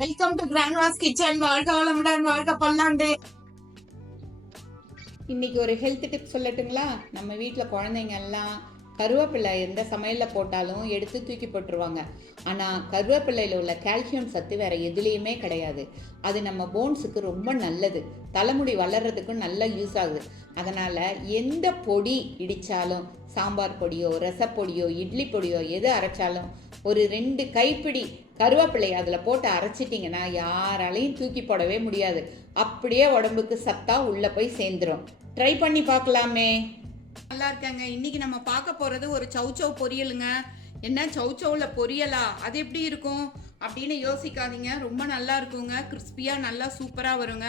Welcome to Grandma's kitchen. வாழ்க வளமுடன், வாழ்க பல்லாண்டு. இன்னைக்கு ஒரு ஹெல்த் டிப் சொல்லட்டுங்களா? நம்ம வீட்டில் குழந்தைங்க எல்லாம் கருவேப்பிலை எந்த சமையலில் போட்டாலும் எடுத்து தூக்கி போட்டுருவாங்க. ஆனால் கருவேப்பிலையில் உள்ள கால்சியம் சத்து வேறு எதுலேயுமே கிடையாது. அது நம்ம போன்ஸுக்கு ரொம்ப நல்லது, தலைமுடி வளர்கிறதுக்கும் நல்லா யூஸ் ஆகுது. அதனால் எந்த பொடி இடித்தாலும், சாம்பார் பொடியோ ரசப்பொடியோ இட்லி பொடியோ எது அரைச்சாலும் ஒரு 2 கைப்பிடி கருவேப்பிலை அதில் போட்டு அரைச்சிட்டிங்கன்னா யாராலையும் தூக்கி போடவே முடியாது. அப்படியே உடம்புக்கு சத்தா உள்ளே போய் சேர்ந்துடும். ட்ரை பண்ணி பார்க்கலாமே. நல்லா இருக்காங்க. இன்னைக்கு நம்ம பார்க்க போகிறது ஒரு சௌச்சௌ பொரியலுங்க. என்ன சௌச்சௌவில் பொரியலா, அது எப்படி இருக்கும் அப்படின்னு யோசிக்காதீங்க. ரொம்ப நல்லா இருக்குங்க, கிறிஸ்பியாக நல்லா சூப்பராக வருங்க.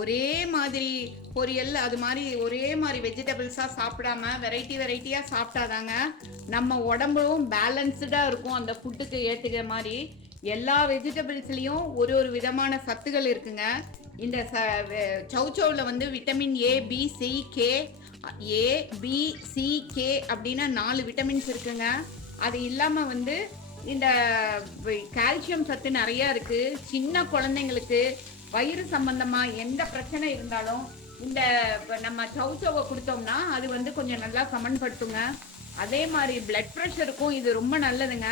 ஒரே மாதிரி பொரியல், அது மாதிரி ஒரே மாதிரி வெஜிடபிள்ஸாக சாப்பிடாம வெரைட்டியாக சாப்பிட்டாதாங்க நம்ம உடம்பும் பேலன்ஸ்டாக இருக்கும். அந்த ஃபுட்டுக்கு ஏற்றுக்கிற மாதிரி எல்லா வெஜிடபிள்ஸ்லேயும் ஒரு விதமான சத்துகள் இருக்குங்க. இந்த சௌச்சௌவில் வந்து vitamin A B C K அப்படின்னு 4 விட்டமின்ஸ் இருக்குங்க. அது இல்லாமல் வந்து இந்த கால்சியம் சத்து நிறையா இருக்குது. சின்ன குழந்தைங்களுக்கு வயிறு சம்பந்தமாக எந்த பிரச்சனை இருந்தாலும் இந்த நம்ம சௌச்சௌவை கொடுத்தோம்னா அது வந்து கொஞ்சம் நல்லா சமன்படுத்துங்க. அதே மாதிரி பிளட் ப்ரெஷருக்கும் இது ரொம்ப நல்லதுங்க.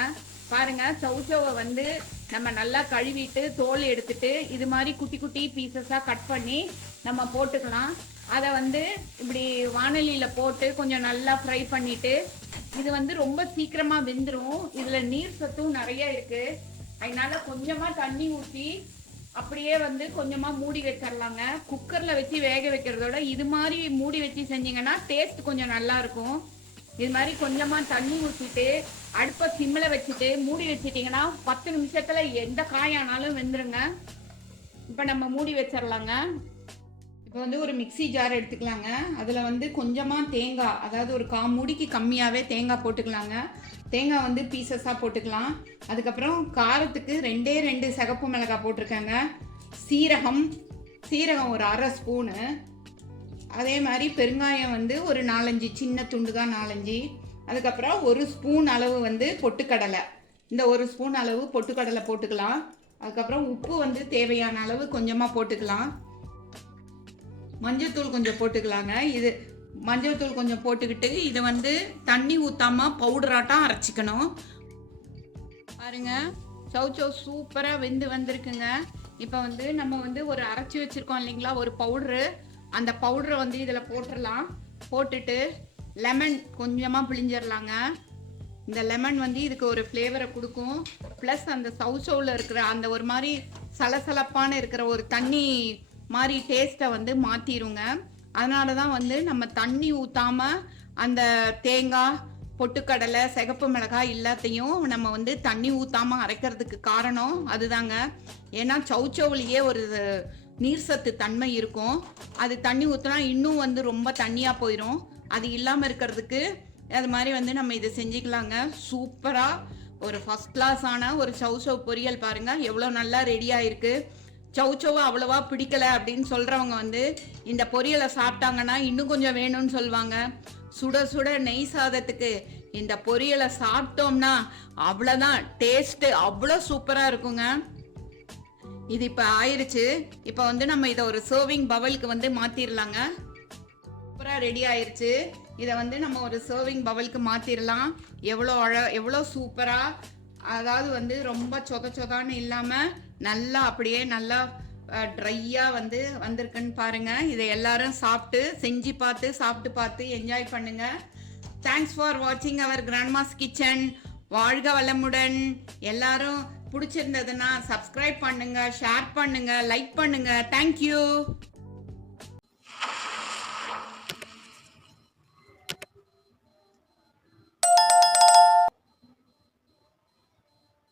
பாருங்க, சௌச்சௌவை வந்து நம்ம நல்லா கழுவிட்டு தோல் எடுத்துட்டு இது மாதிரி குட்டி குட்டி பீசஸாக கட் பண்ணி நம்ம போட்டுக்கலாம். அதை வந்து இப்படி வானலியில் போட்டு கொஞ்சம் நல்லா ஃப்ரை பண்ணிட்டு, இது வந்து ரொம்ப சீக்கிரமாக வெந்துடும். இதில் நீர் சத்தும் நிறைய இருக்குது. அதனால கொஞ்சமாக தண்ணி ஊற்றி அப்படியே வந்து கொஞ்சமாக மூடி வச்சிடலாங்க. குக்கரில் வச்சு வேக வைக்கிறதோட இது மாதிரி மூடி வச்சு செஞ்சிங்கன்னா டேஸ்ட் கொஞ்சம் நல்லாயிருக்கும். இது மாதிரி கொஞ்சமாக தண்ணி ஊற்றிட்டு அடுப்பை சிம்மில் வச்சுட்டு மூடி வச்சிட்டிங்கன்னா 10 நிமிஷத்தில் எந்த காயானாலும் வெந்துருங்க. இப்போ நம்ம மூடி வச்சிடலாங்க. இப்போ வந்து ஒரு மிக்சி ஜார் எடுத்துக்கலாங்க. அதில் வந்து கொஞ்சமாக தேங்காய், அதாவது ஒரு 1/4 மூடிக்கு கம்மியாகவே தேங்காய் போட்டுக்கலாங்க. தேங்காய் வந்து பீசஸாக போட்டுக்கலாம். அதுக்கப்புறம் காரத்துக்கு 2 சிகப்பு மிளகாய் போட்டிருக்காங்க. சீரகம் ஒரு 1/2 ஸ்பூனு. அதே மாதிரி பெருங்காயம் வந்து ஒரு 4-5 சின்ன துண்டு தான், 4-5. அதுக்கப்புறம் 1 ஸ்பூன் அளவு வந்து பொட்டுக்கடலை, இந்த 1 ஸ்பூன் அளவு பொட்டுக்கடலை போட்டுக்கலாம். அதுக்கப்புறம் உப்பு வந்து தேவையான அளவு கொஞ்சமாக போட்டுக்கலாம். மஞ்சள்தூள் கொஞ்சம் போட்டுக்கலாங்க. இது மஞ்சள்தூள் கொஞ்சம் போட்டுக்கிட்டு இதை வந்து தண்ணி ஊற்றாமல் பவுடராட்டம் அரைச்சிக்கணும். பாருங்க, சௌச்சௌ சூப்பராக வெந்து வந்திருக்குங்க. இப்போ வந்து நம்ம வந்து ஒரு அரைச்சி வச்சுருக்கோம் இல்லைங்களா, ஒரு பவுட்ரு. அந்த பவுடரை வந்து இதில் போட்டுடலாம். போட்டுட்டு லெமன் கொஞ்சமாக பிழிஞ்சிடலாங்க. இந்த லெமன் வந்து இதுக்கு ஒரு ஃப்ளேவரை கொடுக்கும். ப்ளஸ் அந்த சௌச்சௌவில் இருக்கிற அந்த ஒரு மாதிரி சலசலப்பான இருக்கிற ஒரு தண்ணி மாதிரி டேஸ்ட்டை வந்து மாற்றிடுங்க. அதனால தான் வந்து நம்ம தண்ணி ஊற்றாமல் அந்த தேங்காய், பொட்டுக்கடலை, சிகப்பு மிளகாய் எல்லாத்தையும் நம்ம வந்து தண்ணி ஊற்றாமல் அரைக்கிறதுக்கு காரணம் அதுதாங்க. ஏன்னா சௌச்சௌவிலேயே ஒரு நீர் சத்து தன்மை இருக்கும். அது தண்ணி ஊற்றினா இன்னும் வந்து ரொம்ப தண்ணியாக போயிடும். அது இல்லாமல் இருக்கிறதுக்கு அது மாதிரி வந்து நம்ம இதை செஞ்சுக்கலாங்க. சூப்பராக ஒரு ஃபஸ்ட் கிளாஸான ஒரு சௌச்சௌ பொரியல் பாருங்கள் எவ்வளோ நல்லா ரெடியாக இருக்குது. சௌச்சௌவை அவ்வளோவா பிடிக்கலை அப்படின்னு சொல்கிறவங்க வந்து இந்த பொரியலை சாப்பிட்டாங்கன்னா இன்னும் கொஞ்சம் வேணும்னு சொல்லுவாங்க. சுட சுட நெய் சாதத்துக்கு இந்த பொரியலை சாப்பிட்டோம்னா அவ்வளோதான், டேஸ்ட்டு அவ்வளோ சூப்பராக இருக்குங்க. இது இப்போ ஆயிடுச்சு. இப்போ வந்து நம்ம இதை ஒரு சர்விங் பவலுக்கு வந்து மாற்றிடலாங்க. சூப்பராக ரெடி ஆயிடுச்சு. இதை வந்து நம்ம ஒரு சர்விங் பவலுக்கு மாற்றிடலாம். எவ்வளோ சூப்பராக, அதாவது வந்து ரொம்ப சொதான்னு இல்லாமல் நல்லா அப்படியே நல்லா ட்ரையாக வந்து வந்திருக்குன்னு பாருங்கள். இதை எல்லாரும் செஞ்சு சாப்பிட்டு பார்த்து என்ஜாய் பண்ணுங்கள். தேங்க்ஸ் ஃபார் வாட்சிங் அவர் கிராண்ட்மாஸ் கிச்சன். வாழ்க வளமுடன். எல்லாரும் பிடிச்சிருந்ததுன்னா சப்ஸ்கிரைப் பண்ணுங்கள், ஷேர் பண்ணுங்கள், லைக் பண்ணுங்கள். தேங்க்யூ.